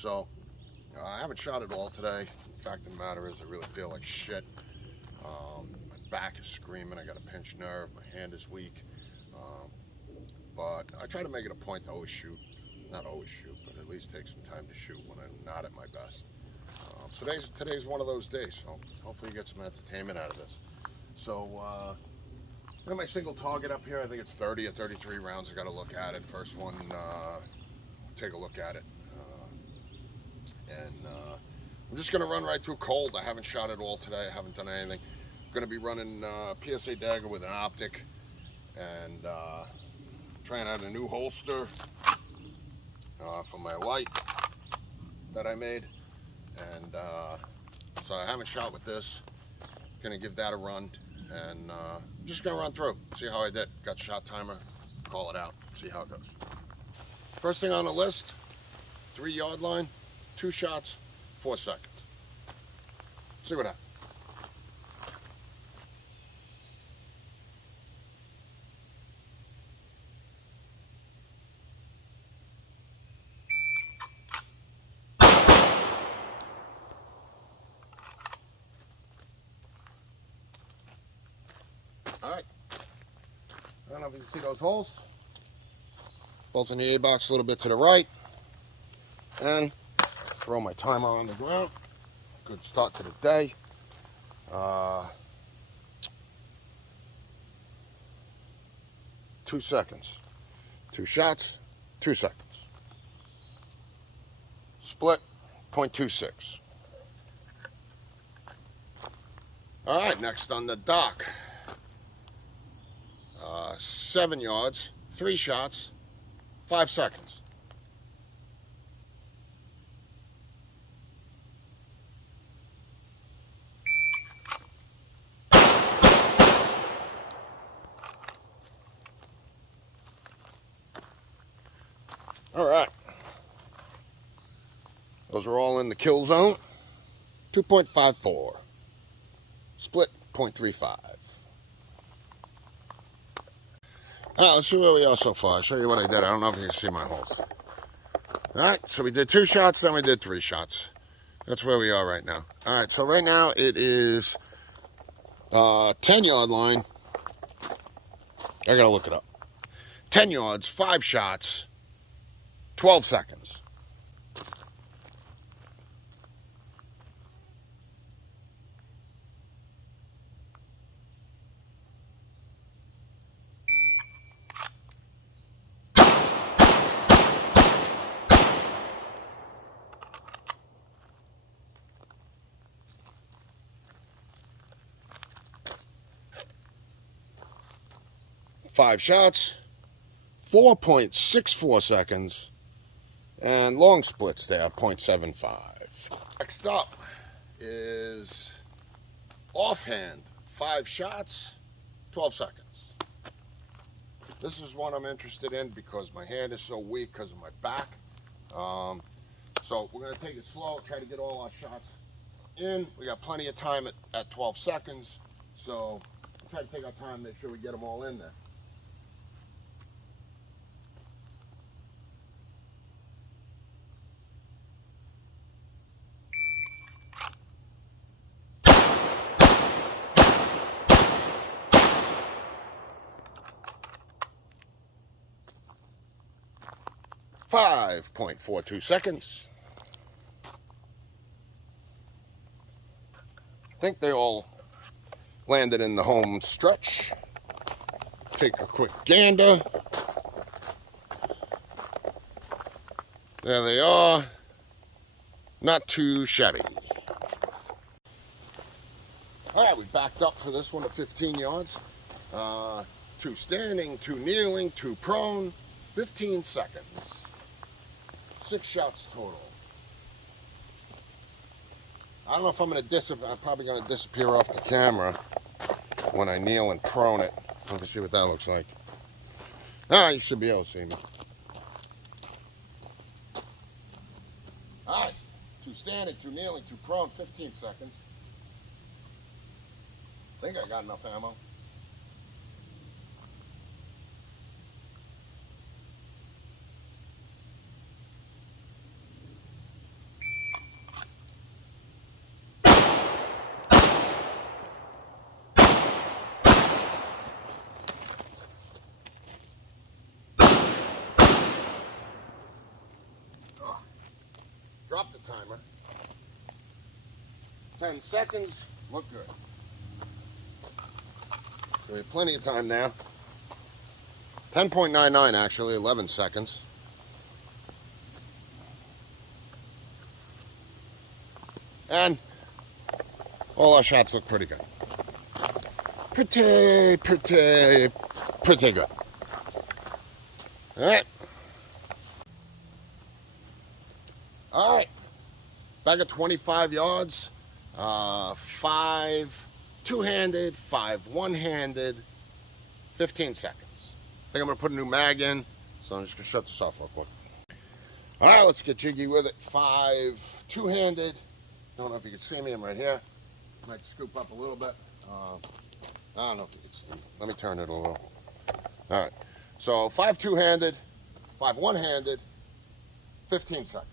So I haven't shot it all today. The fact of the matter is I really feel like shit. My back is screaming, I got a pinched nerve, my hand is weak. But I try to make it a point to always shoot. Not always shoot, but at least take some time to shoot when I'm not at my best. So today's one of those days, so hopefully you get some entertainment out of this. So I got my single target up here. I think it's 30 or 33 rounds. I got to look at it. First one, take a look at it. I'm just going to run right through cold. I haven't shot it all today. I haven't done anything. I'm going to be running PSA dagger with an optic and trying out a new holster for my light that I made. And so I haven't shot with this. Going to give that a run. And I'm just going to run through, see how I did. Got shot timer, call it out, see how it goes. First thing on the list, 3-yard line, 2 shots, 4 seconds. See what happens. All right. I don't know if you can see those holes. Both in the A box, a little bit to the right. And throw my timer on the ground. Good start to the day. 2 seconds. 2 shots, 2 seconds. Split, 0.26. All right, next on the dock. 7 yards, 3 shots, 5 seconds. All right. Those are all in the kill zone. 2.54. Split, 0.35. All right, let's see where we are so far. I'll show you what I did. I don't know if you can see my holes. All right, so we did 2 shots, then we did 3 shots. That's where we are right now. All right, so right now it is 10-yard line. I gotta look it up. 10 yards, 5 shots, 12 seconds. Five shots, 4.64 seconds, and long splits there, 0.75. Next up is offhand, 5 shots, 12 seconds. This is one I'm interested in because my hand is so weak because of my back. So we're going to take it slow, try to get all our shots in. We got plenty of time at 12 seconds, so we'll try to take our time, make sure we get them all in there. .42 seconds. I think they all landed in the home stretch. Take a quick gander. There they are. Not too shabby. All right, we backed up for this one at 15 yards. 2 standing, 2 kneeling, 2 prone, 15 seconds. 6 shots total. I don't know if I'm going to disappear. I'm probably going to disappear off the camera when I kneel and prone it. Let me see what that looks like. You should be able to see me. All right. 2 standing, 2 kneeling, 2 prone, 15 seconds. I think I got enough ammo. the timer. 10 seconds, look good. So we have plenty of time now. 10.99 actually, 11 seconds. And all our shots look pretty good. Pretty good. All right. Back at 25 yards. 5 two-handed, 5 one-handed, 15 seconds. I think I'm going to put a new mag in, so I'm just going to shut this off real quick. All right, let's get jiggy with it. 5 two-handed. Don't know if you can see me. I'm right here. Might scoop up a little bit. I don't know if you can see me. Let me turn it a little. All right. So 5 two-handed, 5 one-handed, 15 seconds.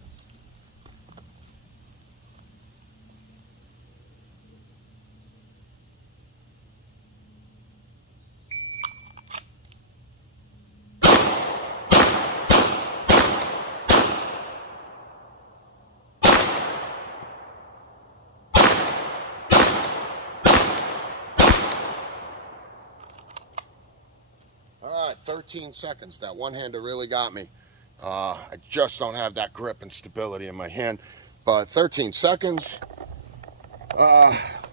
All right, 13 seconds. That one-hander really got me. I just don't have that grip and stability in my hand. But 13 seconds.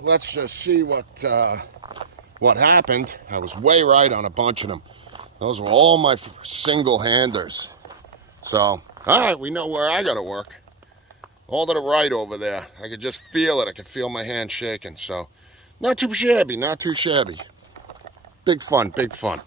Let's just see what happened. I was way right on a bunch of them. Those were all my single-handers. So, all right, we know where I got to work. All to the right over there. I could just feel it. I could feel my hand shaking. So, not too shabby, not too shabby. Big fun, big fun.